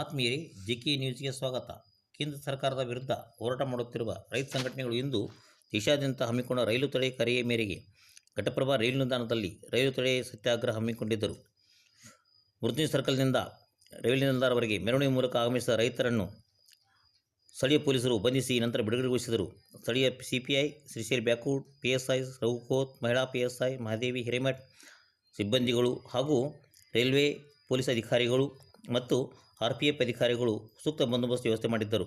ಆತ್ಮೀಯರೇ, ಜಿಕೆ ನ್ಯೂಸ್ಗೆ ಸ್ವಾಗತ. ಕೇಂದ್ರ ಸರ್ಕಾರದ ವಿರುದ್ಧ ಹೋರಾಟ ಮಾಡುತ್ತಿರುವ ರೈತ ಸಂಘಟನೆಗಳು ಇಂದು ದೇಶಾದ್ಯಂತ ಹಮ್ಮಿಕೊಂಡ ರೈಲು ತಡೆ ಕರೆಯ ಮೇರೆಗೆ ಘಟಪ್ರಭಾ ರೈಲು ನಿಲ್ದಾಣದಲ್ಲಿ ರೈಲು ತಡೆ ಸತ್ಯಾಗ್ರಹ ಹಮ್ಮಿಕೊಂಡಿದ್ದರು. ಮೃತ್ಯು ಸರ್ಕಲ್ನಿಂದ ರೈಲು ನಿಲ್ದಾಣವರೆಗೆ ಮೆರವಣಿಗೆ ಮೂಲಕ ಆಗಮಿಸಿದ ರೈತರನ್ನು ಸ್ಥಳೀಯ ಪೊಲೀಸರು ಬಂಧಿಸಿ ನಂತರ ಬಿಡುಗಡೆಗೊಳಿಸಿದರು. ಸ್ಥಳೀಯ CPI, Shrishail Byakud P S I Raghukot, ಮಹಿಳಾ P S I Mahadevi Hiremath, ಸಿಬ್ಬಂದಿಗಳು ಹಾಗೂ ರೈಲ್ವೆ ಪೊಲೀಸ್ ಅಧಿಕಾರಿಗಳು ಮತ್ತು ಆರ್ ಪಿ ಎಫ್ ಅಧಿಕಾರಿಗಳು ಸೂಕ್ತ ಬಂದೋಬಸ್ತ್ ವ್ಯವಸ್ಥೆ ಮಾಡಿದ್ದರು.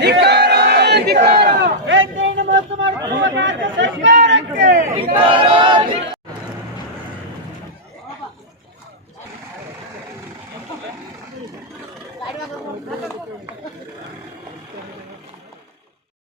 ಧಿಕಾರ ಧಿಕಾರ ವೇದನೆಯಿಂದ ಮುಕ್ತ ಮಾಡಿಕೊಳ್ಳುವ ರಾಜ್ಯ ಸರ್ಕಾರಕ್ಕೆ ಧಿಕಾರ ಧಿಕಾರ